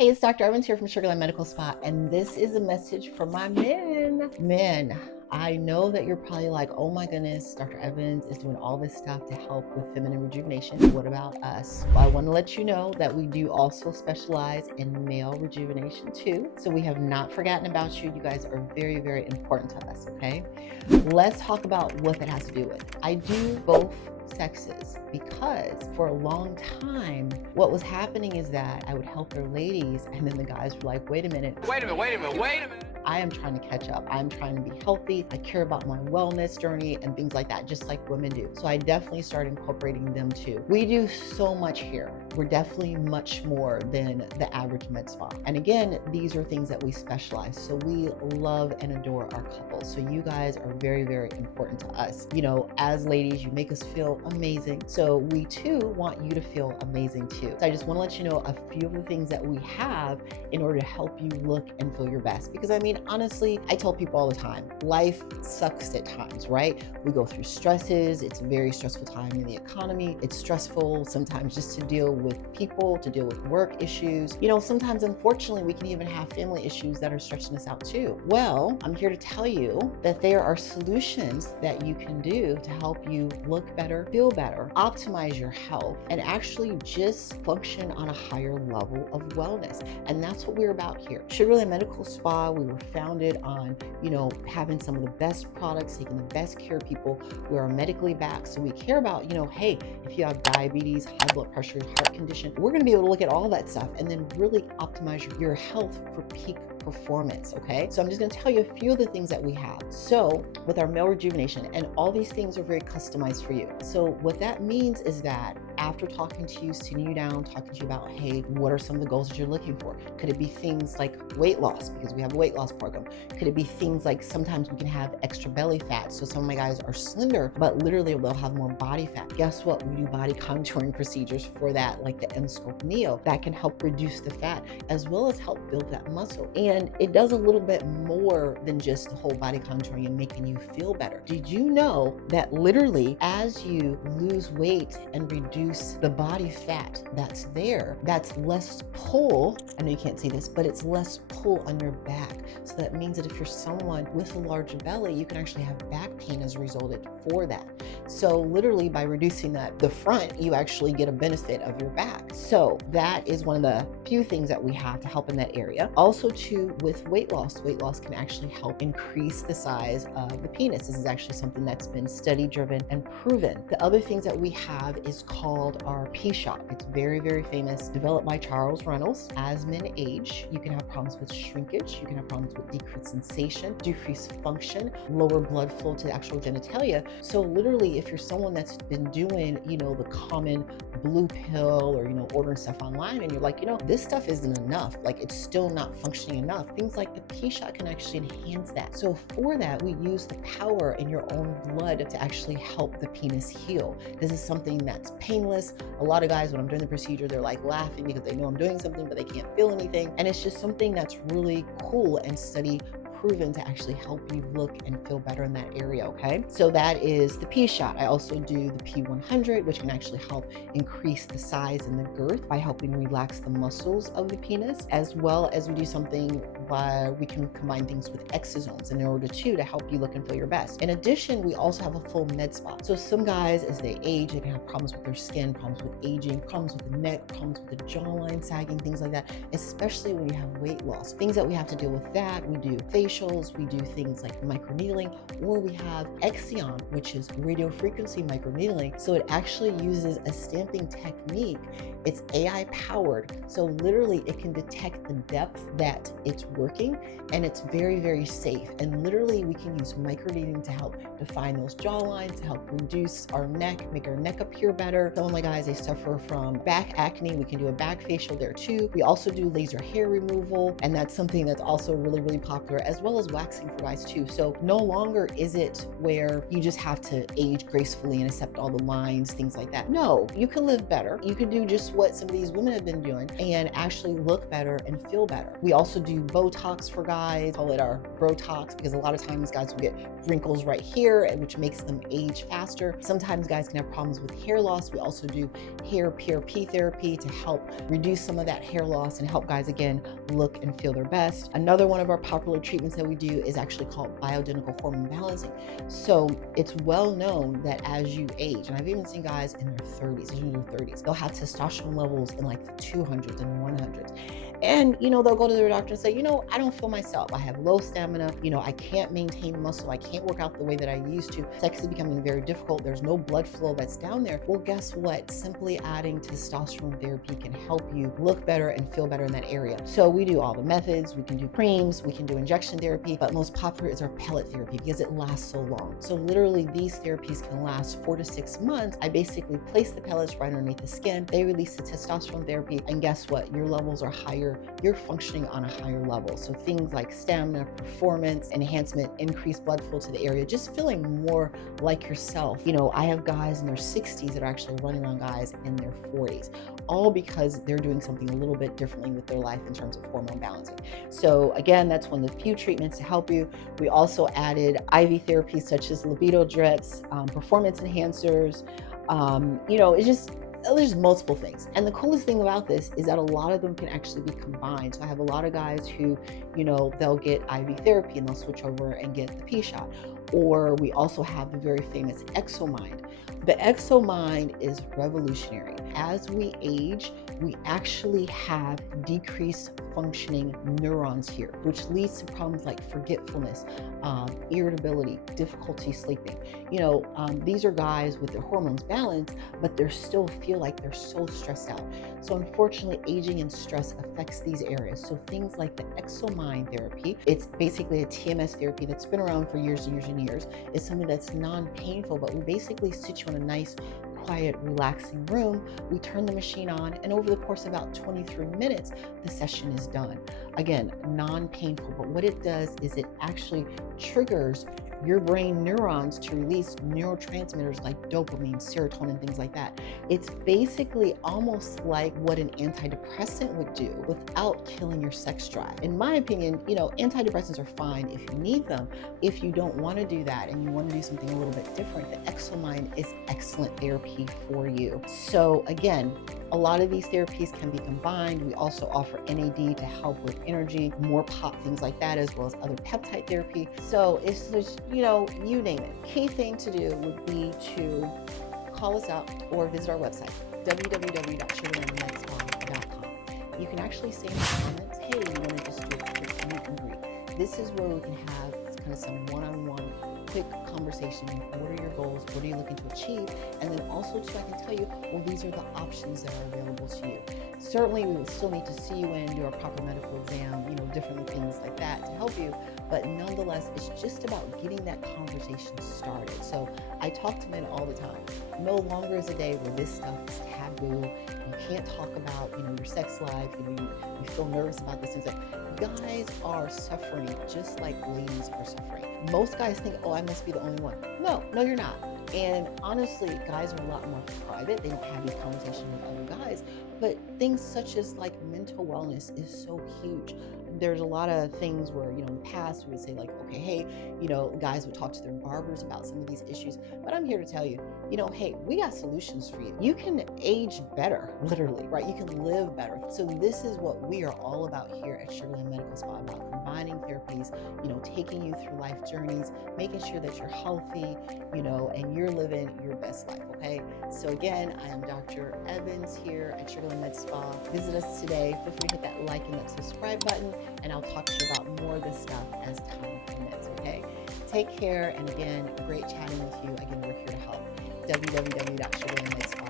Hey, it's Dr. Evans here from Sugarland Medical Spa, and this is a message for my men. Men, I know that you're probably like, oh my goodness, Dr. Evans is doing all this stuff to help with feminine rejuvenation. What about us? Well, I want to let you know that we do also specialize in male rejuvenation too. So we have not forgotten about you. You guys are very, very important to us, okay? Let's talk about what that has to do with. I do both sexes because for a long time what was happening is that I would help their ladies and then the guys were like, wait a minute, I am trying to catch up. I'm trying to be healthy. I care about my wellness journey and things like that, just like women do. So I definitely started incorporating them too. We do so much here. We're definitely much more than the average med spa. And again, these are things that we specialize. So we love and adore our couples. So you guys are very, very important to us. You know, as ladies, you make us feel amazing. So we too want you to feel amazing too. So I just want to let you know a few of the things that we have in order to help you look and feel your best. Because I mean, honestly, I tell people all the time, life sucks at times, right? We go through stresses. It's a very stressful time in the economy. It's stressful sometimes just to deal with people, to deal with work issues. You know, sometimes unfortunately, we can even have family issues that are stretching us out too. Well, I'm here to tell you that there are solutions that you can do to help you look better, feel better, optimize your health, and actually just function on a higher level of wellness. And that's what we're about here. Sugarland Medical Spa, we were founded on, having some of the best products, taking the best care of people. We are medically backed. So we care about, hey, if you have diabetes, high blood pressure, heart condition, we're going to be able to look at all that stuff and then really optimize your health for peak performance. Okay. So I'm just going to tell you a few of the things that we have. So with our male rejuvenation, and all these things are very customized for you. So what that means is that after talking to you, sitting you down, talking to you about, hey, what are some of the goals that you're looking for? Could it be things like weight loss, because we have a weight loss program? Could it be things like sometimes we can have extra belly fat? So some of my guys are slender, but literally they'll have more body fat. Guess what? We do body contouring procedures for that, like the M-Sculpt Neo, that can help reduce the fat as well as help build that muscle. And it does a little bit more than just the whole body contouring and making you feel better. Did you know that literally as you lose weight and reduce the body fat that's there, that's less pull? I know you can't see this, but it's less pull on your back. So that means that if you're someone with a large belly, you can actually have back pain as a result for that. So literally by reducing the front, you actually get a benefit of your back. So that is one of the few things that we have to help in that area. Also too, with weight loss can actually help increase the size of the penis. This is actually something that's been study driven and proven. The other things that we have is called our P-Shot. It's very, very famous, developed by Charles Reynolds. As men age, you can have problems with shrinkage, you can have problems with decreased sensation, decreased function, lower blood flow to the actual genitalia. So literally, if you're someone that's been doing, the common blue pill or, ordering stuff online and you're like, this stuff isn't enough, like it's still not functioning enough, things like the P-Shot can actually enhance that. So for that, we use the power in your own blood to actually help the penis heal. This is something that's painless. A lot of guys, when I'm doing the procedure, they're like laughing because they know I'm doing something, but they can't feel anything. And it's just something that's really cool and study proven to actually help you look and feel better in that area. Okay, so that is the P-Shot. I also do the P100, which can actually help increase the size and the girth by helping relax the muscles of the penis, as well as we do something where we can combine things with exosomes in order to help you look and feel your best. In addition, we also have a full med spa. So some guys, as they age, they can have problems with their skin, problems with aging, problems with the neck, problems with the jawline sagging, things like that, especially when you have weight loss. Things that we have to deal with that, we do facials, we do things like microneedling, or we have Exion, which is radio frequency microneedling. So it actually uses a stamping technique. It's AI powered. So literally it can detect the depth that it's working, and it's very, very safe. And literally we can use microneedling to help define those jawlines, to help reduce our neck, make our neck appear better. Some of my guys, they suffer from back acne. We can do a back facial there too. We also do laser hair removal, and that's something that's also really, really popular, as well as waxing for guys too. So no longer is it where you just have to age gracefully and accept all the lines, things like that. No, you can live better. You can do just what some of these women have been doing and actually look better and feel better. We also do Botox. Botox for guys, call it our Brotox, because a lot of times guys will get wrinkles right here, and which makes them age faster. Sometimes guys can have problems with hair loss. We also do hair PRP therapy to help reduce some of that hair loss and help guys again look and feel their best. Another one of our popular treatments that we do is actually called bioidentical hormone balancing. So it's well known that as you age, and I've even seen guys in their 30s, in their 30s, they'll have testosterone levels in like the 200s and 100s. And, they'll go to their doctor and say, I don't feel myself. I have low stamina. I can't maintain muscle. I can't work out the way that I used to. Sex is becoming very difficult. There's no blood flow that's down there. Well, guess what? Simply adding testosterone therapy can help you look better and feel better in that area. So we do all the methods. We can do creams. We can do injection therapy. But most popular is our pellet therapy because it lasts so long. So literally these therapies can last 4 to 6 months. I basically place the pellets right underneath the skin. They release the testosterone therapy. And guess what? Your levels are higher. You're functioning on a higher level. So things like stamina, performance, enhancement, increased blood flow to the area, just feeling more like yourself. I have guys in their 60s that are actually running around guys in their 40s, all because they're doing something a little bit differently with their life in terms of hormone balancing. So again, that's one of the few treatments to help you. We also added IV therapies such as libido drips, performance enhancers. It's just there's multiple things. And the coolest thing about this is that a lot of them can actually be combined. So I have a lot of guys who, they'll get IV therapy and they'll switch over and get the P shot. Or we also have the very famous ExoMind. The ExoMind is revolutionary. As we age, we actually have decreased functioning neurons here, which leads to problems like forgetfulness, irritability, difficulty sleeping. These are guys with their hormones balanced, but they still feel like they're so stressed out. So unfortunately, aging and stress affects these areas. So things like the ExoMind therapy, it's basically a TMS therapy that's been around for years and years and years. It's something that's non-painful, but we basically sit you in a nice, quiet, relaxing room. We turn the machine on, and over the course of about 23 minutes, the session is done. Again, non-painful, but what it does is it actually triggers your brain neurons to release neurotransmitters like dopamine, serotonin, things like that. It's basically almost like what an antidepressant would do without killing your sex drive. In my opinion, antidepressants are fine if you need them. If you don't want to do that and you want to do something a little bit different, the ExoMind is excellent therapy for you. So again, a lot of these therapies can be combined. We also offer NAD to help with energy, more pop, things like that, as well as other peptide therapy. So it's just, you name it. Key thing to do would be to call us up or visit our website, www.sugarlandmedspar.com. You can actually say in the comments, hey, you want to just do a quick meet and greet. This is where we can have kind of some one-on-one quick conversation. What are your goals? What are you looking to achieve? And then also too, I can tell you, well, these are the options that are available to you. Certainly, we would still need to see you in, do a proper medical exam, different things like that to help you. But nonetheless, it's just about getting that conversation started. So I talk to men all the time. No longer is a day where this stuff is taboo. You can't talk about, your sex life. You feel nervous about this. Things like guys are suffering just like ladies are suffering. Most guys think, oh, I must be the only one. No, you're not. And honestly, guys are a lot more private. They don't have these conversations with other guys. But things such as like mental wellness is so huge. There's a lot of things where, in the past we would say like, okay, hey, guys would talk to their barbers about some of these issues. But I'm here to tell you, hey, we got solutions for you. You can age better, literally, right? You can live better. So this is what we are all about here at Sugarland Medical Spa, about combining therapies, taking you through life journeys, making sure that you're healthy, and you're living your best life, okay? So again, I am Dr. Evans here at Sugarland Med Spa. Visit us today. Feel free to hit that like and that subscribe button, and I'll talk to you about more of this stuff as time permits, okay? Take care, and again, great chatting with you. Again, we're here to help. www.sugarlandmedspa.com